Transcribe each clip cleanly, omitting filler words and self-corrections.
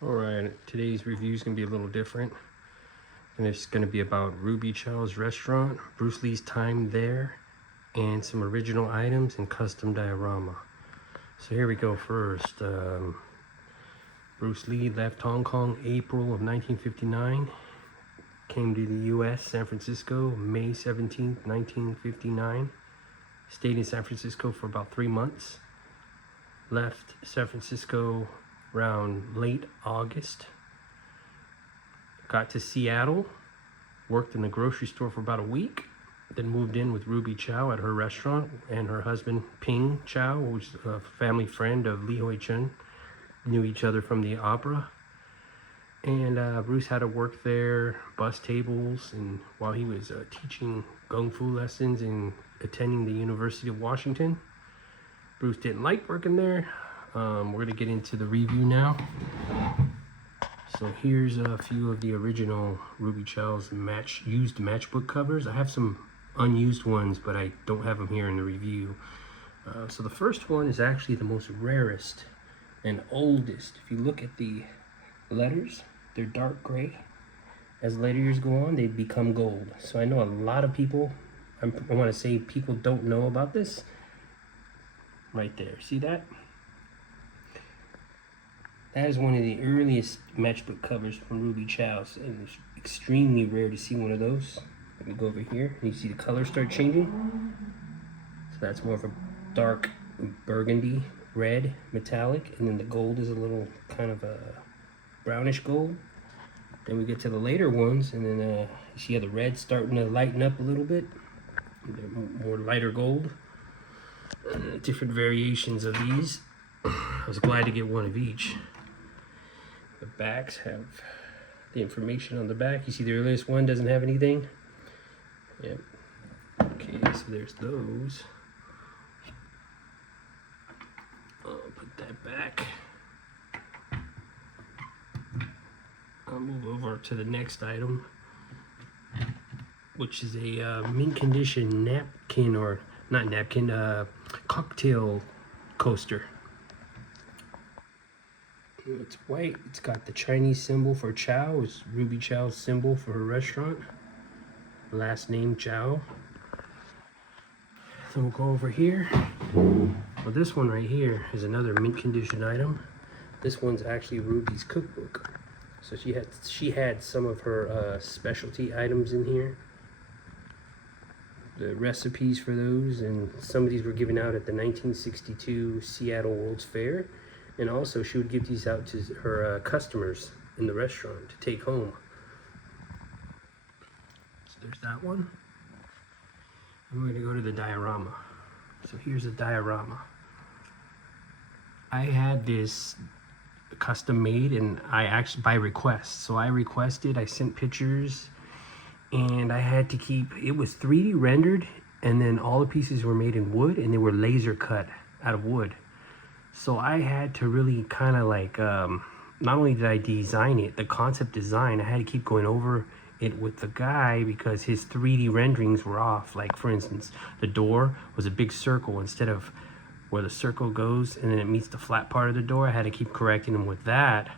Alright, today's review is going to be a little different. And it's going to be about Ruby Chow's restaurant, Bruce Lee's time there, and some original items and custom diorama. So here we go first. Bruce Lee left Hong Kong April of 1959. Came to the US, San Francisco, May 17th, 1959. Stayed in San Francisco for about 3 months. Left San Francisco around late August. Got to Seattle, worked in the grocery store for about a week, then moved in with Ruby Chow at her restaurant, and her husband Ping Chow, who's a family friend of Li Hoi Chun, knew each other from the opera. And Bruce had to work there, bus tables, and while he was teaching Kung Fu lessons and attending the University of Washington. Bruce didn't like working there. We're gonna get into the review now. So here's a few of the original Ruby Chow's used matchbook covers. I have some unused ones, but I don't have them here in the review. So the first one is actually the most rarest and oldest. If you look at the letters, they're dark gray. As later years go on, they become gold. So I know a lot of people, I want to say people don't know about this. Right there, see that? That is one of the earliest matchbook covers from Ruby Chow's, and it's extremely rare to see one of those. Let me go over here, and you see the colors start changing. So that's more of a dark burgundy red metallic, and then the gold is a little kind of a brownish gold. Then we get to the later ones, and then you see how the red's starting to lighten up a little bit. They're more lighter gold. Different variations of these. I was glad to get one of each. The backs have the information on the back. You see the earliest one doesn't have anything. Yep. Okay, so there's those. I'll put that back. I'll move over to the next item, which is a mint condition napkin, or not napkin, cocktail coaster. It's white. It's got the Chinese symbol for Chow. It's Ruby Chow's symbol for her restaurant. Last name Chow. So we'll go over here. Well, this one right here is another mint condition item. This one's actually Ruby's cookbook. So she had some of her specialty items in here. The recipes for those, and some of these were given out at the 1962 Seattle World's Fair. And also she would give these out to her customers in the restaurant to take home. So there's that one. And we're gonna go to the diorama. So here's a diorama. I had this custom made, and I actually by request. So I requested, I sent pictures, and I had to keep, it was 3D rendered, and then all the pieces were made in wood, and they were laser cut out of wood. So I had to really kind of like, not only did I design it, the concept design, I had to keep going over it with the guy because his 3D renderings were off. Like for instance, the door was a big circle instead of where the circle goes and then it meets the flat part of the door. I had to keep correcting him with that.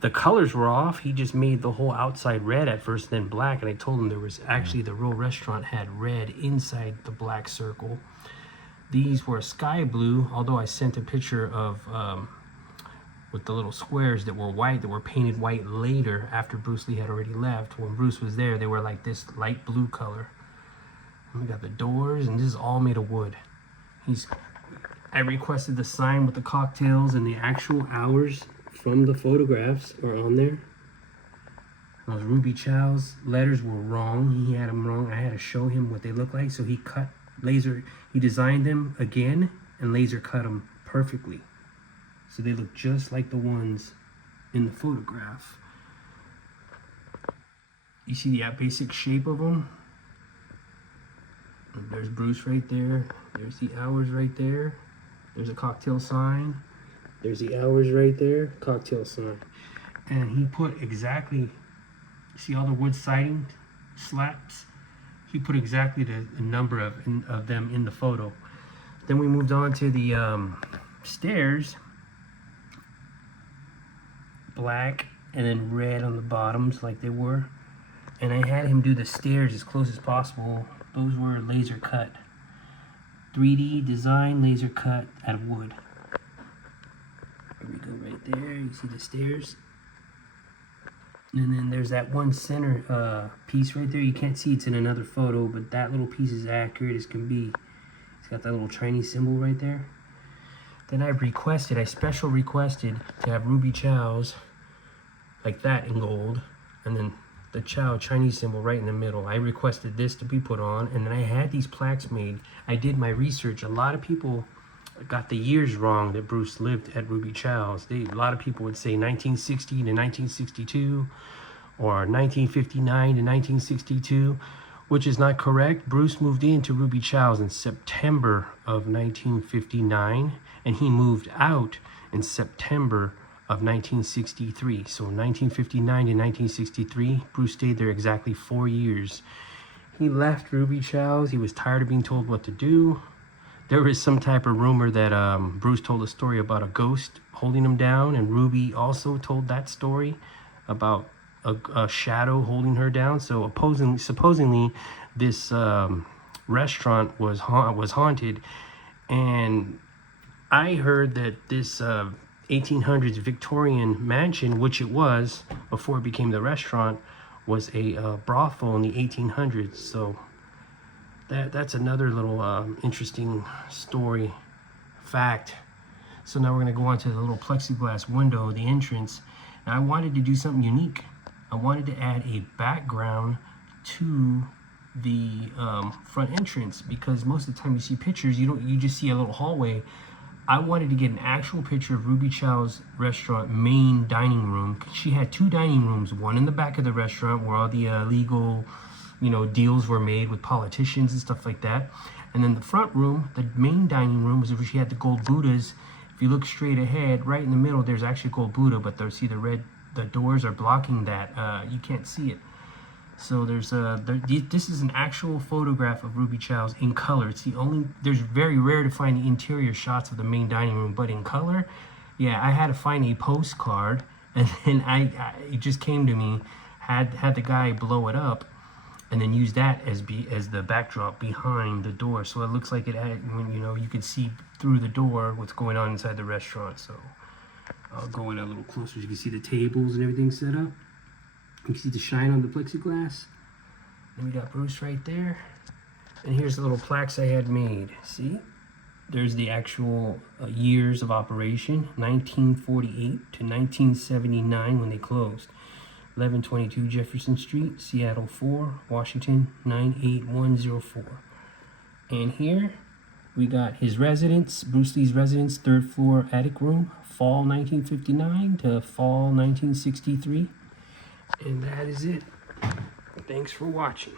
The colors were off. He just made the whole outside red at first, then black, and I told him there was actually, the real restaurant had red inside the black circle. These were sky blue, although I sent a picture of with the little squares that were white, that were painted white later after Bruce Lee had already left. When Bruce was there, they were like this light blue color. And we got the doors, and this is all made of wood. I requested the sign with the cocktails, and the actual hours from the photographs are on there. Those Ruby Chow's letters were wrong. He had them wrong. I had to show him what they look like, so he designed them again and laser cut them perfectly. So they look just like the ones in the photograph. You see the basic shape of them? There's Bruce right there. There's the hours right there. There's a cocktail sign. There's the hours right there, cocktail sign. And he put exactly, see all the wood siding slats? He put exactly the number of them in the photo. Then we moved on to the stairs. black and then red on the bottoms like they were. And I had him do the stairs as close as possible. Those were laser cut. 3D design, laser cut out of wood. Here we go right there. You see the stairs. And then there's that one center piece right there. You can't see it's in another photo, but that little piece is accurate as can be. It's got that little Chinese symbol right there. Then I special requested to have Ruby Chow's like that in gold, and then the Chow Chinese symbol right in the middle. I requested this to be put on, and then I had these plaques made. I did my research. A lot of people got the years wrong that Bruce lived at Ruby Chow's. A lot of people would say 1960 to 1962 or 1959 to 1962, which is not correct. Bruce moved into Ruby Chow's in September of 1959, and he moved out in September of 1963. So 1959 to 1963, Bruce stayed there exactly 4 years. He left Ruby Chow's. He was tired of being told what to do. There was some type of rumor that Bruce told a story about a ghost holding him down, and Ruby also told that story about a shadow holding her down. So supposedly this restaurant was haunted, and I heard that this 1800s Victorian mansion, which it was before it became the restaurant, was a brothel in the 1800s. So that's another little interesting story fact. So now we're going to go on to the little plexiglass window, the entrance. Now I wanted to do something unique. I wanted to add a background to the front entrance, because most of the time you see pictures, you just see a little hallway. I wanted to get an actual picture of Ruby Chow's restaurant main dining room. She had 2 dining rooms, one in the back of the restaurant where all the illegal, deals were made with politicians and stuff like that. And then the front room, the main dining room, was where she had the gold Buddhas. If you look straight ahead, right in the middle, there's actually a gold Buddha, but see the doors are blocking that. You can't see it. So this is an actual photograph of Ruby Chow's in color. It's there's very rare to find the interior shots of the main dining room, but in color, yeah, I had to find a postcard, and then it just came to me, had the guy blow it up, and then use that as the backdrop behind the door. So it looks like it had, when you can see through the door what's going on inside the restaurant. So I'll go in a little closer. You can see the tables and everything set up. You can see the shine on the plexiglass. And we got Bruce right there. And here's the little plaques I had made. See? There's the actual years of operation. 1948 to 1979 when they closed. 1122 Jefferson Street, Seattle 4, Washington 98104. And here we got his residence, Bruce Lee's residence, 3rd floor attic room, fall 1959 to fall 1963. And that is it. Thanks for watching.